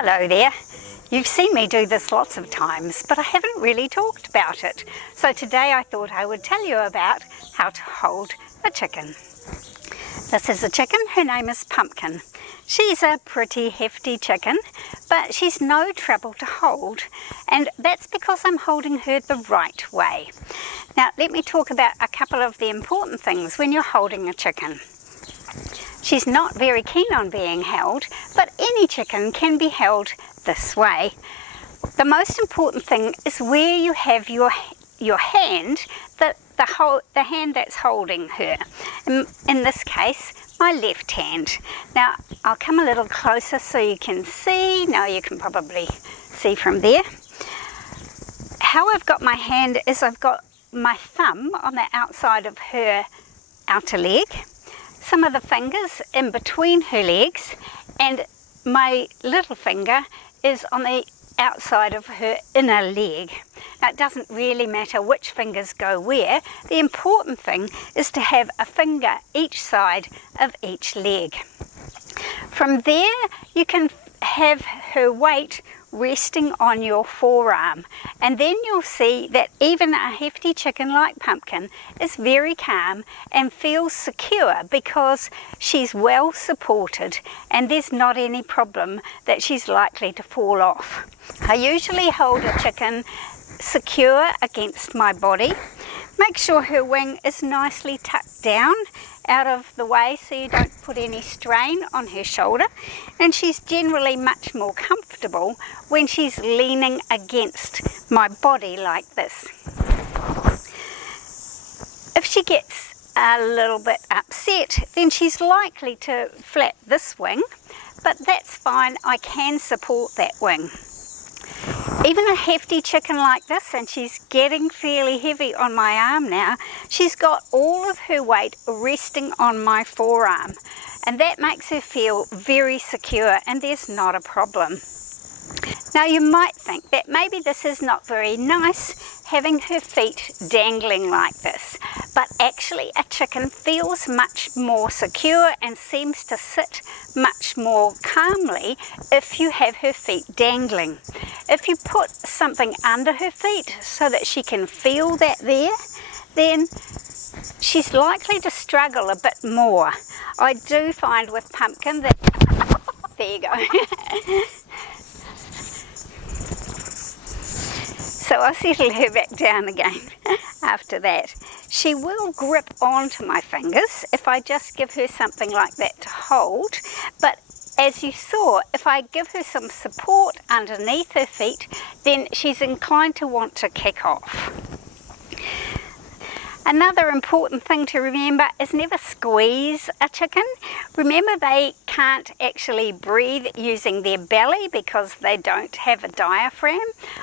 Hello there. You've seen me do this lots of times, but I haven't really talked about it. So today I thought I would tell you about how to hold a chicken. This is a chicken. Her name is Pumpkin. She's a pretty hefty chicken, but she's no trouble to hold, and that's because I'm holding her the right way. Now let me talk about a couple of the important things when you're holding a chicken. She's not very keen on being held, but any chicken can be held this way. The most important thing is where you have your hand, the hand that's holding her. In this case, my left hand. Now I'll come a little closer so you can see. Now you can probably see from there. How I've got my hand is I've got my thumb on the outside of her outer leg, some of the fingers in between her legs, and my little finger is on the outside of her inner leg. Now it doesn't really matter which fingers go where. The important thing is to have a finger each side of each leg. From there you can have her weight resting on your forearm, and then you'll see that even a hefty chicken like Pumpkin is very calm and feels secure because she's well supported and there's not any problem that she's likely to fall off. I usually hold a chicken secure against my body. Make sure her wing is nicely tucked down out of the way so you don't put any strain on her shoulder, and she's generally much more comfortable when she's leaning against my body like this. If she gets a little bit upset, then she's likely to flap this wing, but that's fine. I can support that wing. Even a hefty chicken like this, and she's getting fairly heavy on my arm now, she's got all of her weight resting on my forearm, and that makes her feel very secure and there's not a problem. Now you might think that maybe this is not very nice, having her feet dangling like this, but actually a chicken feels much more secure and seems to sit much more calmly if you have her feet dangling. If you put something under her feet so that she can feel that there, then she's likely to struggle a bit more. I do find with Pumpkin that, there you go. So I'll settle her back down again after that. She will grip onto my fingers if I just give her something like that to hold, but as you saw, if I give her some support underneath her feet, then she's inclined to want to kick off. Another important thing to remember is never squeeze a chicken. Remember, they can't actually breathe using their belly because they don't have a diaphragm.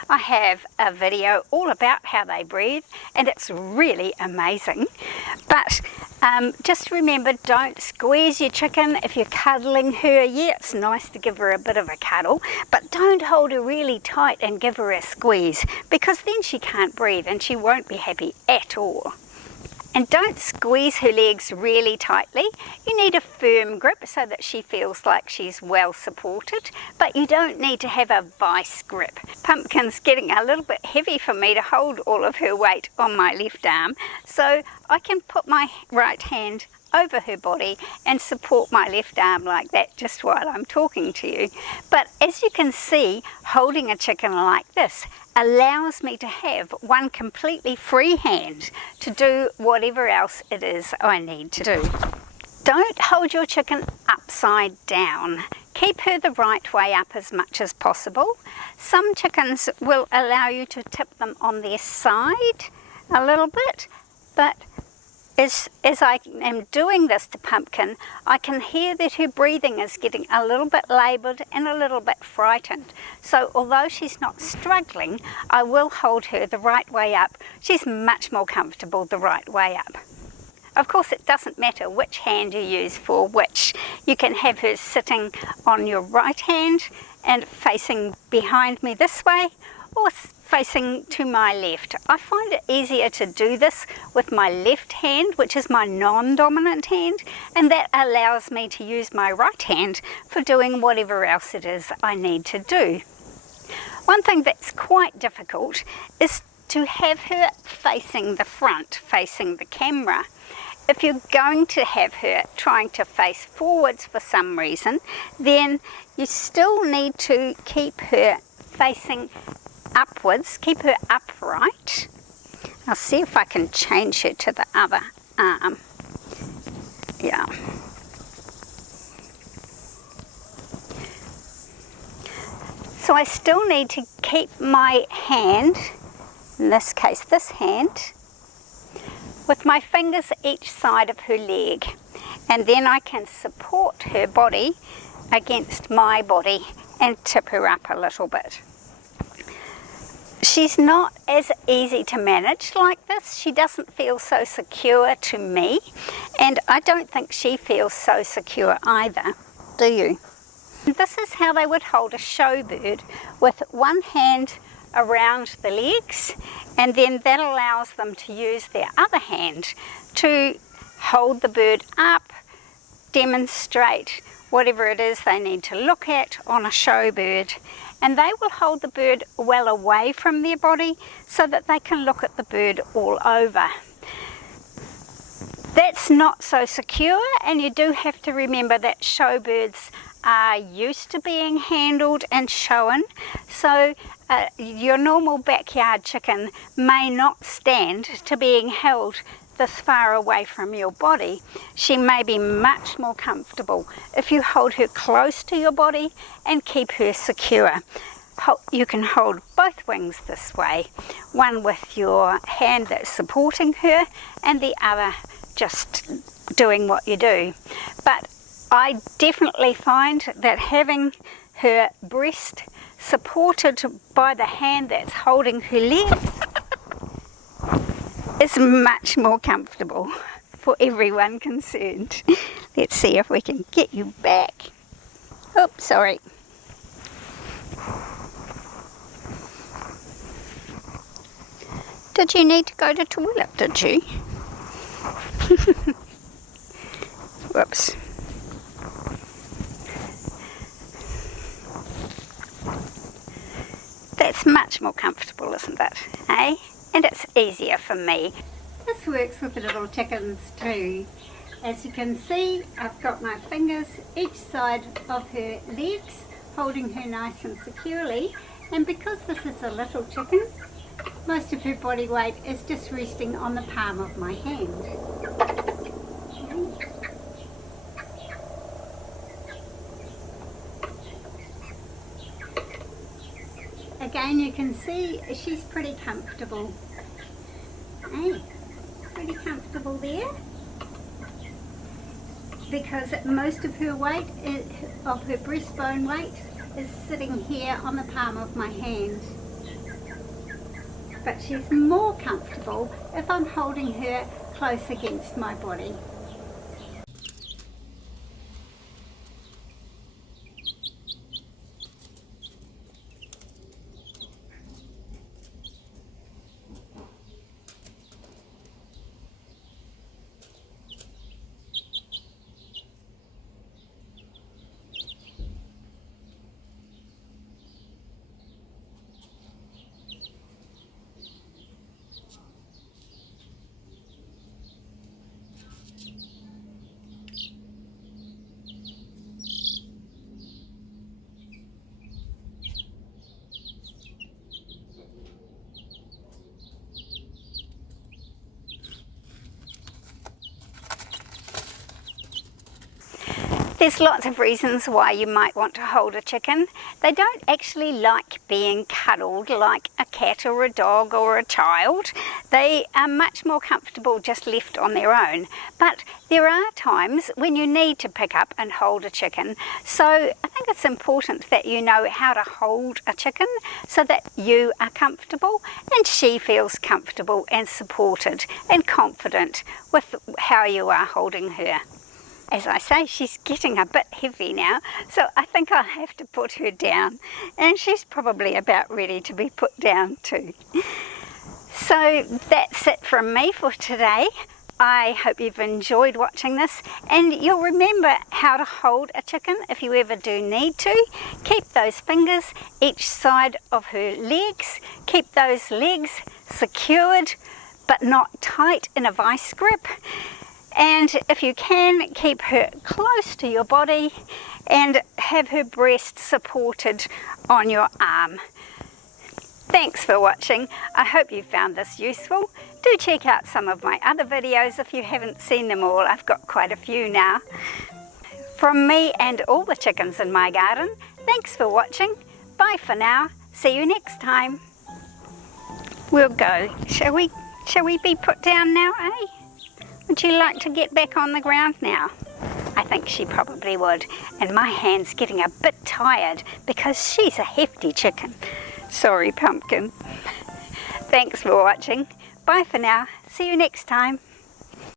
I have a video all about how they breathe and it's really amazing. But just remember, don't squeeze your chicken if you're cuddling her. Yeah, it's nice to give her a bit of a cuddle, but don't hold her really tight and give her a squeeze, because then she can't breathe and she won't be happy at all. And don't squeeze her legs really tightly. You need a firm grip so that she feels like she's well supported, but you don't need to have a vice grip. Pumpkin's getting a little bit heavy for me to hold all of her weight on my left arm, so I can put my right hand over her body and support my left arm like that just while I'm talking to you. But as you can see, holding a chicken like this allows me to have one completely free hand to do whatever else it is I need to do. Don't hold your chicken upside down. Keep her the right way up as much as possible. Some chickens will allow you to tip them on their side a little bit, but as I am doing this to Pumpkin, I can hear that her breathing is getting a little bit laboured and a little bit frightened. So although she's not struggling, I will hold her the right way up. She's much more comfortable the right way up. Of course, it doesn't matter which hand you use for which. You can have her sitting on your right hand and facing behind me this way, or facing to my left. I find it easier to do this with my left hand, which is my non-dominant hand, and that allows me to use my right hand for doing whatever else it is I need to do. One thing that's quite difficult is to have her facing the front, facing the camera. If you're going to have her trying to face forwards for some reason, then you still need to keep her facing upwards, keep her upright. I'll see if I can change her to the other arm. Yeah. So I still need to keep my hand, in this case this hand, with my fingers each side of her leg, and then I can support her body against my body and tip her up a little bit. She's not as easy to manage like this. She doesn't feel so secure to me, and I don't think she feels so secure either, do you? This is how they would hold a show bird, with one hand around the legs, and then that allows them to use their other hand to hold the bird up, demonstrate whatever it is they need to look at on a show bird, and they will hold the bird well away from their body so that they can look at the bird all over. That's not so secure, and you do have to remember that show birds are used to being handled and shown, so your normal backyard chicken may not stand to being held this far away from your body. She may be much more comfortable if you hold her close to your body and keep her secure. You can hold both wings this way, one with your hand that's supporting her and the other just doing what you do. But I definitely find that having her breast supported by the hand that's holding her legs is much more comfortable for everyone concerned. Let's see if we can get you back. Oops, sorry. Did you need to go to the toilet, did you? Whoops. That's much more comfortable, isn't it? Eh? And it's easier for me. This works with the little chickens too. As you can see, I've got my fingers each side of her legs, holding her nice and securely. And because this is a little chicken, most of her body weight is just resting on the palm of my hand. Again, you can see she's pretty comfortable. Hey, pretty comfortable there, because most of her weight, of her breastbone weight, is sitting here on the palm of my hand. But she's more comfortable if I'm holding her close against my body. There's lots of reasons why you might want to hold a chicken. They don't actually like being cuddled like a cat or a dog or a child. They are much more comfortable just left on their own. But there are times when you need to pick up and hold a chicken. So I think it's important that you know how to hold a chicken so that you are comfortable and she feels comfortable and supported and confident with how you are holding her. As I say, she's getting a bit heavy now, so I think I'll have to put her down. And she's probably about ready to be put down too. So that's it from me for today. I hope you've enjoyed watching this, and you'll remember how to hold a chicken if you ever do need to. Keep those fingers each side of her legs. Keep those legs secured but not tight in a vice grip. And if you can, keep her close to your body and have her breast supported on your arm. Thanks for watching. I hope you found this useful. Do check out some of my other videos if you haven't seen them all. I've got quite a few now. From me and all the chickens in my garden, thanks for watching. Bye for now. See you next time. We'll go. Shall we be put down now, eh? Would you like to get back on the ground now? I think she probably would. And my hand's getting a bit tired because she's a hefty chicken. Sorry, Pumpkin. Thanks for watching. Bye for now. See you next time.